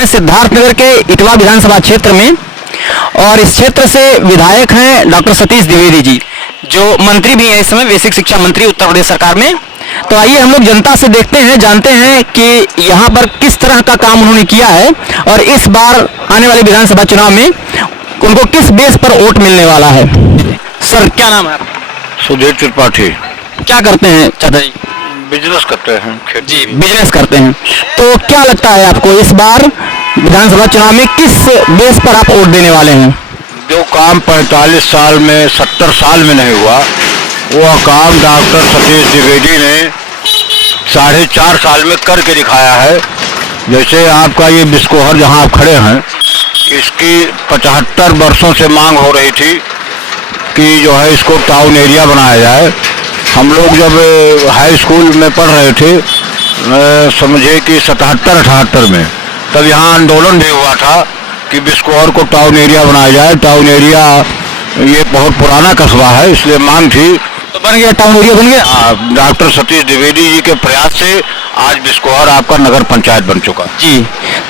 मैं सिद्धार्थनगर के इटवा विधानसभा क्षेत्र में, और इस क्षेत्र से विधायक हैं डॉक्टर सतीश द्विवेदी जी, जो मंत्री भी हैं इस समय, बेसिक शिक्षा मंत्री उत्तर प्रदेश सरकार में। तो आइए हम लोग जनता से देखते हैं, जानते हैं कि यहाँ पर किस तरह का काम उन्होंने किया है और इस बार आने वाले विधानसभा चुनाव में उनको किस बेस पर वोट मिलने वाला है। सर, क्या नाम है आपका? सुधीर त्रिपाठी। क्या करते हैं चाचा जी? बिजनेस करते हैं। जी, बिजनेस करते हैं। तो क्या लगता है आपको इस बार विधानसभा चुनाव में किस बेस पर आप वोट देने वाले हैं? जो काम 45 साल में 70 साल में नहीं हुआ, वो काम डॉक्टर सतीश द्विवेदी ने 4.5 साल में करके दिखाया है। जैसे आपका ये बिस्कोहर जहाँ आप खड़े हैं, इसकी 75 वर्षों से मांग हो रही थी कि जो है इसको टाउन एरिया बनाया जाए। हम लोग जब हाई स्कूल में पढ़ रहे थे, समझे कि 77-78 में, तब यहाँ आंदोलन भी हुआ था कि बिस्कोहर को टाउन एरिया बनाया जाए। टाउन एरिया ये बहुत पुराना कस्बा है, इसलिए मांग थी, तो बन गया, टाउन एरिया बन गया। डॉक्टर सतीश द्विवेदी जी के प्रयास से आज बिस्कोहर आपका नगर पंचायत बन चुका जी।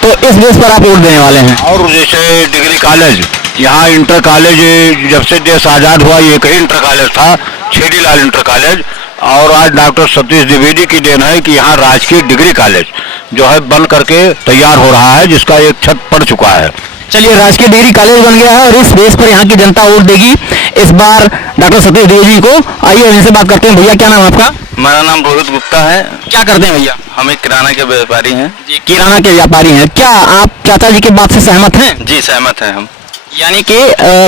तो इस बेस पर आप वोट देने वाले हैं। और जैसे डिग्री कॉलेज, यहाँ इंटर कॉलेज जब से देश आज़ाद हुआ ये कहीं इंटर कॉलेज था, छेदी लाल इंटर कॉलेज, और आज डॉक्टर सतीश द्विवेदी की देन है कि यहाँ राजकीय डिग्री कॉलेज जो है बन करके तैयार हो रहा है, जिसका एक छत पड़ चुका है। चलिए, राजकीय डिग्री कॉलेज बन गया है और इस बेस पर यहाँ की जनता वोट देगी इस बार डॉक्टर सतीश द्विवेदी को। आइए इनसे बात करते हैं। भैया, क्या नाम है आपका? मेरा नाम रोहित गुप्ता है। क्या करते हैं भैया? हम एक किराना के व्यापारी हैं। जी, किराना के व्यापारी हैं। क्या आप चाचा जी की बात से सहमत हैं? जी, सहमत हैं हम। यानी कि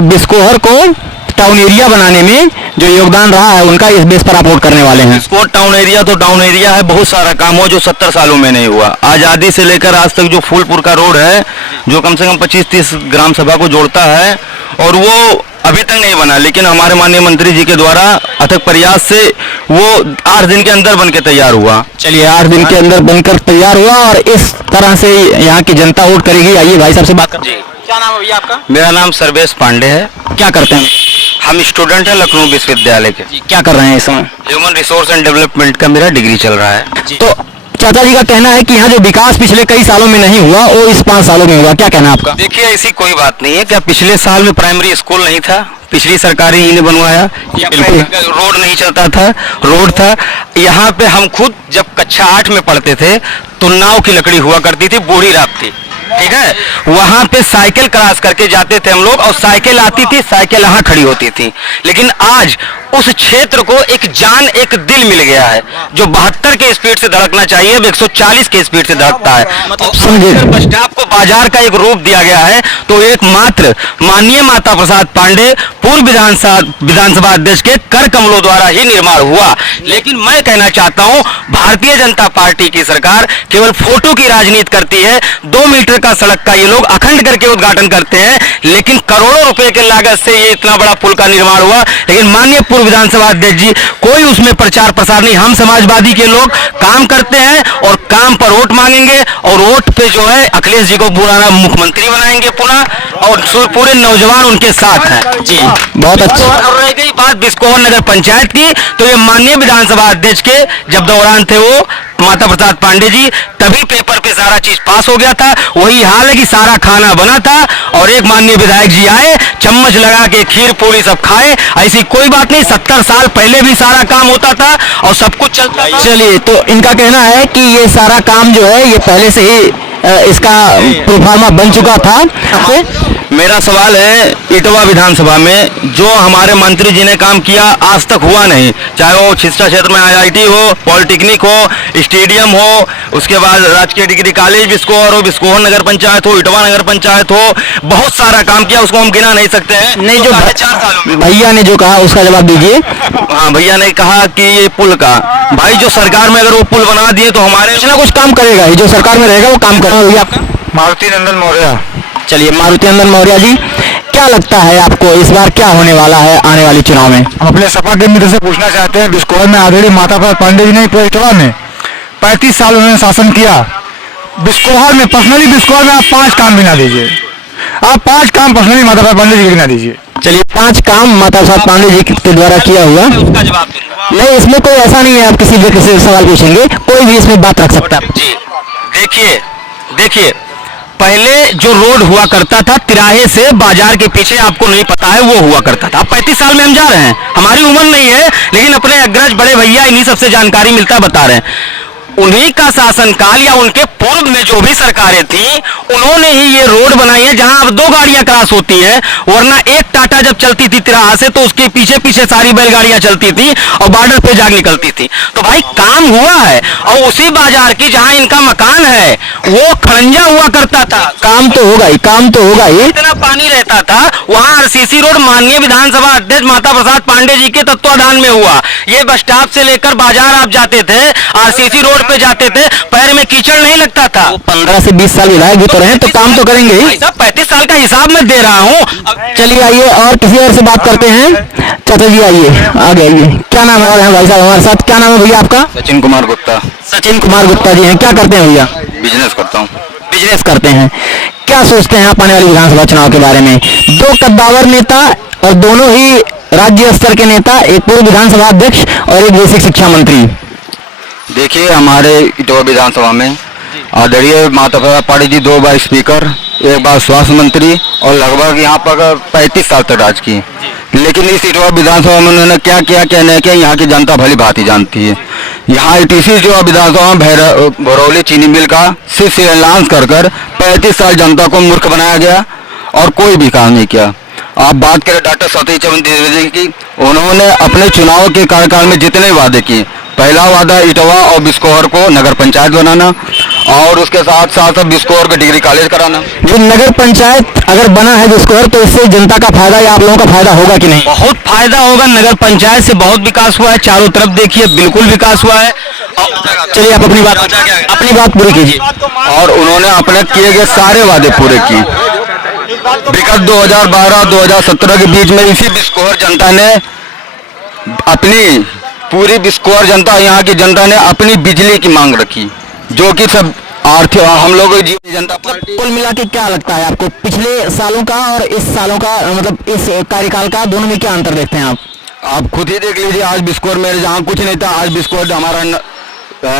बिस्कोहर को टाउन एरिया बनाने में जो योगदान रहा है उनका, इस बेस पर आप वोट करने वाले हैं। इसको टाउन एरिया तो टाउन एरिया है, बहुत सारा काम हो जो 70 सालों में नहीं हुआ। आज़ादी से लेकर आज तक जो फूलपुर का रोड है, जो कम से कम 25-30 ग्राम सभा को जोड़ता है, और वो अभी तक नहीं बना, लेकिन हमारे माननीय मंत्री जी के द्वारा अथक प्रयास से वो 8 दिन के अंदर बनकर तैयार हुआ। चलिए, 8 दिन के अंदर बनकर तैयार हुआ और इस तरह से यहाँ की जनता वोट करेगी। आइए भाई साहब से बात करते हैं। क्या नाम है भैया आपका? मेरा नाम सर्वेश पांडे है। क्या करते हैं? हम स्टूडेंट हैं लखनऊ विश्वविद्यालय के। क्या कर रहे हैं इस समय? ह्यूमन रिसोर्स एंड डेवलपमेंट का मेरा डिग्री चल रहा है। तो चाचा जी का कहना है कि यहाँ जो विकास पिछले कई सालों में नहीं हुआ वो इस 5 सालों में हुआ। क्या कहना है आपका? देखिए, ऐसी कोई बात नहीं है। क्या पिछले साल में प्राइमरी स्कूल नहीं था? पिछली सरकार ही ने बनवाया। रोड नहीं चलता था, रोड था। यहाँ पे हम खुद जब कक्षा 8 में पढ़ते थे तो नाव की लकड़ी हुआ करती थी, बूढ़ी राप्ती, ठीक है, वहां पे साइकिल क्रॉस करके जाते थे हम लोग, और साइकिल आती थी, साइकिल यहाँ खड़ी होती थी। लेकिन आज उस क्षेत्र को एक जान, एक दिल मिल गया है। जो 72 के स्पीड से धड़कना चाहिए, अब 140 के स्पीड से धड़कता है। मतलब बस स्टॉप को बाजार का एक रूप दिया गया है। तो एकमात्र माननीय माता प्रसाद पांडे पूर्व विधानसभा अध्यक्ष के कर कमलों द्वारा ही निर्माण हुआ। लेकिन मैं कहना चाहता हूं, भारतीय जनता पार्टी की सरकार केवल फोटो की राजनीति करती है। 2 मीटर का सड़क का ये लोग अखंड करके उद्घाटन करते हैं, लेकिन करोड़ों रुपए के लागत से ये इतना बड़ा पुल का निर्माण हुआ, लेकिन माननीय पूर्व विधानसभा अध्यक्ष जी कोई उसमें प्रचार प्रसार नहीं। हम समाजवादी के लोग काम करते हैं और काम पर वोट मांगेंगे, और वोट पे जो है अखिलेश जी को पुराना मुख्यमंत्री बनाएंगे पुनः, और पूरे नौजवान उनके साथ हैं। जी, बहुत अच्छा। और रह गई बात बिस्कोहर नगर पंचायत की, तो ये माननीय विधानसभा अध्यक्ष के जब दौरान थे वो माता प्रसाद पांडे जी, तभी पेपर पे सारा चीज पास हो गया था। वही हाल है कि सारा खाना बना था और एक माननीय विधायक जी आए, चम्मच लगा के खीर पूरी सब खाए। ऐसी कोई बात नहीं, 70 साल पहले भी सारा काम होता था और सब कुछ चलता था। चलिए, तो इनका कहना है कि ये सारा काम जो है ये पहले से ही इसका प्रोफार्मा बन चुका था। मेरा सवाल है, इटवा विधानसभा में जो हमारे मंत्री जी ने काम किया आज तक हुआ नहीं, चाहे वो शिक्षा क्षेत्र में IIT हो, पॉलिटेक्निक हो, स्टेडियम हो, उसके बाद राजकीय डिग्री कॉलेज बिस्कोहर हो, बिस्कोहर नगर पंचायत हो, इटवा नगर पंचायत हो, बहुत सारा काम किया, उसको हम गिना नहीं सकते हैं। नहीं, जो 4.5 सालों में भैया ने जो कहा उसका जवाब दीजिए। हाँ, भैया ने कहा कि ये पुल का, भाई जो सरकार में अगर वो पुल बना दिए तो हमारे कुछ ना कुछ काम करेगा ही, जो सरकार में रहेगा वो काम करेगा। भैया आपका? मारुति नंदन मौर्य। चलिए, मारुति नंदन मौर्य जी, क्या लगता है आपको इस बार क्या होने वाला है आने वाले चुनाव में? हम अपने सपा के मित्र से पूछना चाहते हैं, बिस्कोहर में आदरणीय माता प्रसाद पांडे जी ने इटवा में 35 साल उन्होंने शासन किया। बिस्कोहर में पर्सनली बिस्कोहर में आप 5 काम गिना दीजिए। आप 5 काम पर्सनली माता प्रसाद पांडे जी गिना दीजिए। चलिए, 5 काम माता प्रसाद पांडे जी के द्वारा किया हुआ। उसका जवाब दूंगा। नहीं, इसमें कोई ऐसा नहीं है आप किसी व्यक्ति से सवाल पूछेंगे, कोई भी इसमें बात रख सकता है। जी, देखिए पहले जो रोड हुआ करता था तिराहे से बाजार के पीछे, आपको नहीं पता है, वो हुआ करता था। अब 35 साल में हम जा रहे हैं, हमारी उम्र नहीं है, लेकिन अपने अग्रज बड़े भैया इन्हीं सबसे जानकारी मिलता बता रहे हैं। उन्हीं का शासनकाल या उनके पूर्व में जो भी सरकारें थी, उन्होंने ही ये रोड बनाई है जहां अब 2 गाड़ियां क्रॉस होती है, वरना एक टाटा जब चलती थी तिराहा से तो उसके पीछे पीछे सारी बैलगाड़ियां चलती थी और बॉर्डर पे जा निकलती थी। तो भाई काम हुआ है, और उसी बाजार की जहां इनका मकान है वो खड़ंजा हुआ करता था। काम तो होगा ही, काम तो होगा ही। इतना पानी रहता था वहां। आरसीसी रोड माननीय विधानसभा अध्यक्ष माता प्रसाद पांडे जी के तत्वाधान में हुआ। ये बस स्टॉप से लेकर बाजार आप जाते थे, आरसीसी रोड पे जाते थे, पैर में कीचड़ नहीं लगता था। 15 से 20 साल विधायक भी तो रहे, तो काम तो करेंगे ही। 35 साल का हिसाब मैं दे रहा हूँ। चलिए आइए और किसी और से बात करते हैं। चाचा जी आइए, आगे आइए। क्या नाम है? और हैं भाई साहब हमारे साथ। क्या नाम है भैया आपका? सचिन कुमार गुप्ता। सचिन कुमार गुप्ता जी हैं। क्या करते हैं भैया? बिजनेस करता हूँ। बिजनेस करते हैं। क्या सोचते हैं आप आने वाली विधानसभा चुनाव के बारे में? 2 कद्दावर नेता और दोनों ही राज्य स्तर के नेता, एक पूर्व विधानसभा अध्यक्ष और एक बेसिक शिक्षा मंत्री। देखिए, हमारे इटवा विधानसभा में आदरणीय माता प्रसाद पांडे जी 2 बार स्पीकर, 1 बार स्वास्थ्य मंत्री और लगभग यहाँ पर 35 साल तक राज की। लेकिन इस इटवा विधानसभा में उन्होंने क्या किया क्या नहीं किया, यहाँ की जनता भली भांति जानती है। यहाँ ईटीसी इटवा विधानसभा में भरौली चीनी मिल का शिलान्यास कर 35 साल जनता को मूर्ख बनाया गया और कोई भी काम नहीं किया। आप बात करें डॉक्टर सतीश चंद्र द्विवेदी की, उन्होंने अपने चुनाव के कार्यकाल में जितने वादे किए, पहला वादा इटवा और बिस्कोहर को नगर पंचायत बनाना और उसके साथ साथ बिस्कोहर को डिग्री कॉलेज कराना। ये नगर पंचायत अगर बना है बिस्कोहर, तो इससे जनता का फायदा या आप लोगों का फायदा होगा कि नहीं? बहुत फायदा होगा। नगर पंचायत से बहुत विकास हुआ है, चारों तरफ देखिए बिल्कुल विकास हुआ है। चलिए आप अपनी बात पूरी कीजिए। और उन्होंने अपने किए गए सारे वादे पूरे किए। विगत 2012-2017 के बीच में इसी बिस्कोहर जनता ने अपनी पूरी बिस्कोहर जनता, यहाँ की जनता ने अपनी बिजली की मांग रखी, जो कि सब आर्थिक हम लोगों की जनता पार्टी। कुल मिला के क्या लगता है आपको, पिछले सालों का और इस सालों का, मतलब इस कार्यकाल का, दोनों में क्या अंतर देखते हैं आप? आप खुद ही देख लीजिए, आज बिस्कोहर में जहाँ कुछ नहीं था, आज बिस्कोहर हमारा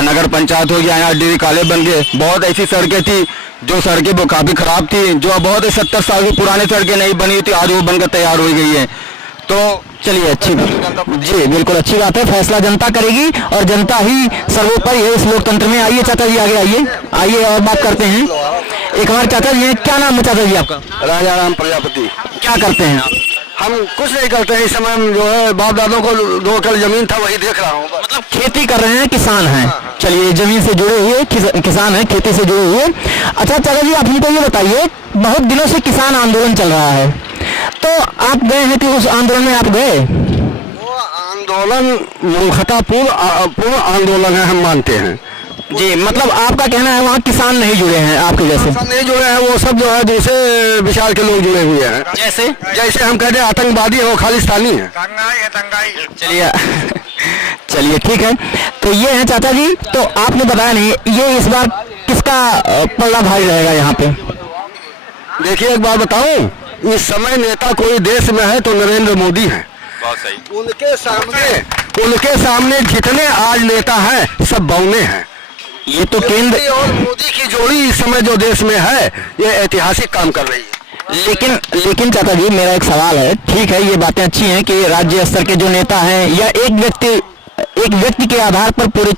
नगर पंचायत हो गया, यहाँ डिग्री कॉलेज बन गए। बहुत ऐसी सड़कें थी जो सड़कें वो काफी खराब थी, जो बहुत 70 साल की पुरानी सड़कें नहीं बनी थी, आज वो बनकर तैयार हो गई है। तो चलिए अच्छी बात जी, बिल्कुल अच्छी बात है। फैसला जनता करेगी और जनता ही सर्वोपरि है इस लोकतंत्र में। आइए चाचा जी, आगे आइए, आइए और बात करते हैं। एक हमारे चाचा जी हैं। क्या नाम है चाचा जी आपका? राजा राम प्रजापति। क्या करते हैं आप? हम कुछ नहीं करते हैं, इस समय जो है बाप दादों को 2 एकड़ जमीन था वही देख रहा हूँ। मतलब खेती कर रहे हैं, किसान हैं। चलिए, जमीन से जुड़े हुए किसान हैं, खेती से जुड़े हुए। अच्छा चाचा जी, आप हमको ये बताइए, बहुत दिनों से किसान आंदोलन चल रहा है, तो आप गए हैं कि उस आंदोलन में आप गए? वो आंदोलन मूर्खतापूर्ण आंदोलन है, हम मानते हैं जी। मतलब आपका कहना है वहाँ किसान नहीं जुड़े हैं आपके जैसे? नहीं जुड़े हैं, वो सब जो है दूसरे विचार के लोग जुड़े हुए हैं। जैसे हम कहते हैं आतंकवादी है, वो खालिस्तानी है। चलिए चलिए ठीक है। तो ये है चाचा जी। तो आपने बताया नहीं, ये इस बार किसका पल्ला भारी रहेगा यहाँ पे? देखिए, एक बात बताऊं, इस समय नेता कोई देश में है तो नरेंद्र मोदी है। उनके सामने जितने आज नेता हैं सब बौने हैं। ये तो केंद्र और मोदी की जोड़ी इस समय जो देश में है, ये ऐतिहासिक काम कर रही है। लेकिन चाचा जी, मेरा एक सवाल है। ठीक है, ये बातें अच्छी हैं कि राज्य स्तर के जो नेता हैं या एक व्यक्ति के आधार पर पूरे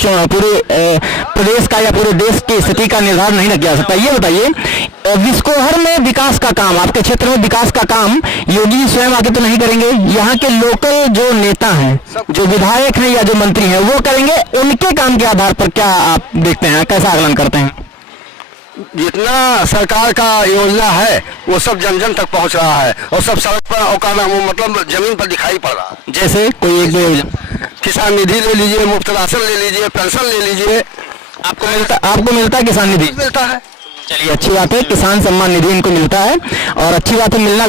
प्रदेश का या पूरे देश की स्थिति का निर्धारण नहीं किया जा सकता। ये बताइए, बिस्कोहर में विकास का काम, आपके क्षेत्र में विकास का काम योगी जी स्वयं आके तो नहीं करेंगे, यहाँ के लोकल जो नेता हैं, जो विधायक हैं या जो मंत्री हैं, वो करेंगे। उनके काम के आधार पर क्या आप देखते हैं, कैसा आकलन करते हैं? जितना सरकार का योजना है वो सब जन जन तक पहुंच रहा है और सब सड़क पर औकाना मतलब जमीन पर दिखाई पड़ रहा है। जैसे कोई एक योजना, किसान निधि ले लीजिए, मुफ्त राशन ले लीजिए, पेंशन ले लीजिए, आपको मिलता है किसान निधि? मिलता है। चलिए अच्छी बात है, किसान सम्मान निधि इनको मिलता है और अच्छी बात है मिलना।